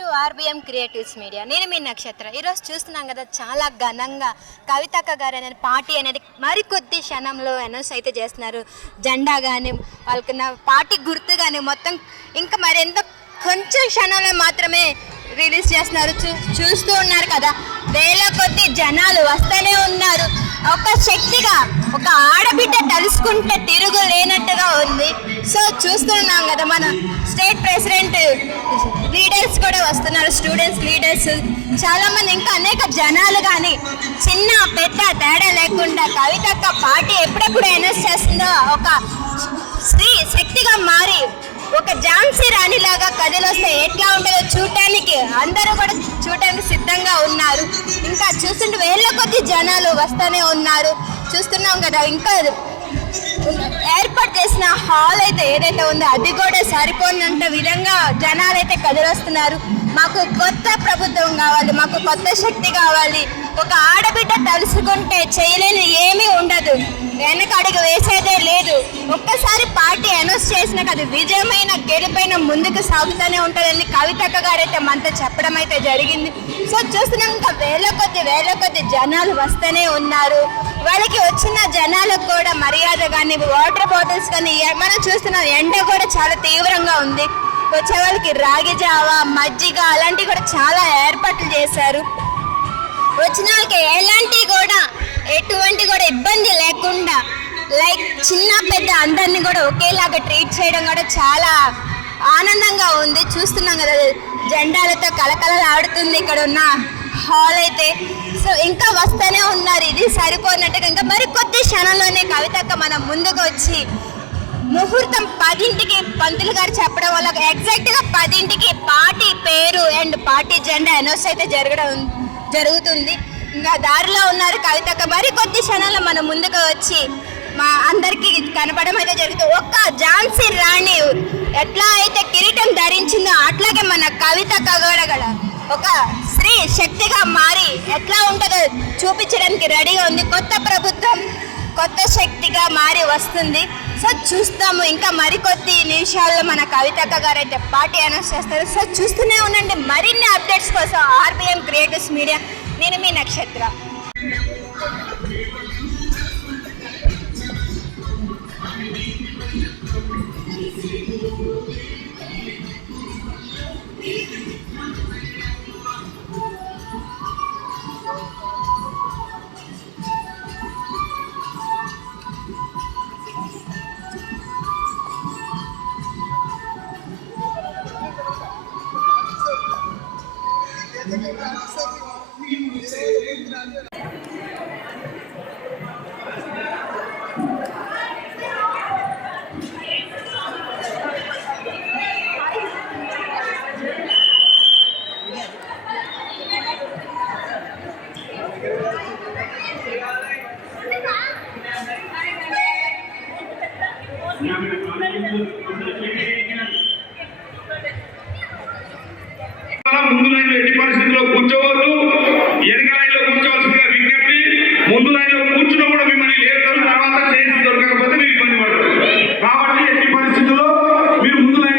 To RBM creatives media. నేను మీ నక్షత్ర. ఈరోజు చూస్తున్నాం కదా, చాలా ఘనంగా కవితక్క గారు అనేది పార్టీ అనేది మరికొద్ది క్షణంలో అనౌన్స్ అయితే చేస్తున్నారు. జెండా కానీ వాళ్ళకున్న పార్టీ గుర్తు కానీ మొత్తం ఇంకా మరెంతో కొంచెం క్షణంలో మాత్రమే రిలీజ్ చేస్తున్నారు. చూస్తూ ఉన్నారు కదా, వేల కొద్ది జనాలు వస్తూనే ఉన్నారు. ఒక శక్తిగా ఒక ఆడబిడ్డ తలుసుకుంటే తిరుగు లేనట్టుగా ఉంది. సో చూస్తున్నాం కదా, మన స్టేట్ ప్రెసిడెంట్ లీడర్స్ కూడా వస్తున్నారు, స్టూడెంట్స్ లీడర్స్ చాలా మంది, ఇంకా అనేక జనాలు కానీ చిన్న పెద్ద తేడా లేకుండా కవితక్క పార్టీ ఎప్పుడెప్పుడు అనౌన్స్ చేస్తుందో ఒక స్త్రీ శక్తిగా మారి ఒక ఝాన్సీ రాణిలాగా కథలొస్తే ఎట్లా ఉంటుందో చూడటానికి అందరూ కూడా చూడటానికి సిద్ధంగా ఉన్నారు. ఇంకా చూస్తుంటే వేళ్ళ కొద్ది జనాలు వస్తూనే ఉన్నారు. చూస్తున్నాం కదా, ఇంకా ఏర్పాటు చేసిన హాల్ అయితే ఏదైతే ఉందో అది కూడా సరిపోనంత విధంగా జనాలు అయితే కదిలొస్తున్నారు. మాకు కొత్త ప్రభుత్వం కావాలి, మాకు కొత్త శక్తి కావాలి, ఒక ఆడబిడ్డ తలుసుకుంటే చేయలేని ఏమీ ఉండదు, వెనక అడుగు వేసేదే లేదు. ఒక్కసారి పార్టీ అనౌన్స్ చేసినాక అది విజయమైన గెలుపైన ముందుకు సాగుతూనే ఉంటుందని కవితక్క గారు అయితే మనతో చెప్పడం అయితే జరిగింది. సో చూస్తున్నాం, ఇంకా వేల కొద్ది జనాలు వస్తూనే ఉన్నారు. వాళ్ళకి వచ్చిన జనాలకు కూడా మర్యాద కానీ వాటర్ బాటిల్స్ కానీ మనం చూస్తున్నాం, ఎండ కూడా చాలా తీవ్రంగా ఉంది. వచ్చే వాళ్ళకి రాగి జావ, మజ్జిగ అలాంటివి కూడా చాలా ఏర్పాట్లు చేశారు. వచ్చిన వాళ్ళకి ఎటువంటి కూడా ఇబ్బంది లేకుండా లైక్ చిన్న పెద్ద అందరినీ కూడా ఒకేలాగా ట్రీట్ చేయడం కూడా చాలా ఆనందంగా ఉంది. చూస్తున్నాం కదా, జెండాలతో కలకలలాడుతుంది ఇక్కడ ఉన్న హాల్ అయితే. సో ఇంకా వస్తూనే ఉన్నారు. ఇది సరిపోయినట్టుగా ఇంకా మరికొద్ది క్షణంలోనే కవితక్క మనం ముందుకు వచ్చి ముహూర్తం 10ంటికి పంతులు గారు చెప్పడం వల్ల ఎగ్జాక్ట్గా 10ంటికి పార్టీ పేరు అండ్ పార్టీ జెండా అనౌన్స్ అయితే జరుగుతుంది. ఇంకా దారిలో ఉన్నారు కవితక్క. మరికొద్ది క్షణాల్లో మనం ముందుకు వచ్చి మా అందరికీ కనపడడం అయితే జరుగుతుంది. ఒక్క ఝాన్సీ రాణి ఎట్లా అయితే కిరీటం ధరించిందో అట్లాగే మన కవితక్క కూడా ఒక స్త్రీ శక్తిగా మారి ఎట్లా ఉంటుందో చూపించడానికి రెడీగా ఉంది. కొత్త ప్రభుత్వం కొత్త శక్తిగా మారి వస్తుంది. సో చూస్తాము, ఇంకా మరికొద్ది నిమిషాల్లో మన కవితక్క గారు అయితే పార్టీ అనౌన్స్ చేస్తారు. సో చూస్తూనే ఉండండి మరిన్ని అప్డేట్స్ కోసం ఆర్బిఎం క్రియేటివ్స్ మీడియా. నేను మీ నక్షత్ర. ముందు లైన్లో ఎట్టి పరిస్థితుల్లో కూర్చోవద్దు, వెనక లైన్లో కూర్చోవలసిందిగా విజ్ఞప్తి. ముందు లైన్లో కూర్చున్నా కూడా మిమ్మల్ని లేపుతారు, తర్వాత చేసి దొరకకపోతే మీరు ఇబ్బంది పడతారు. కాబట్టి ఎట్టి పరిస్థితుల్లో మీరు ముందు లైన్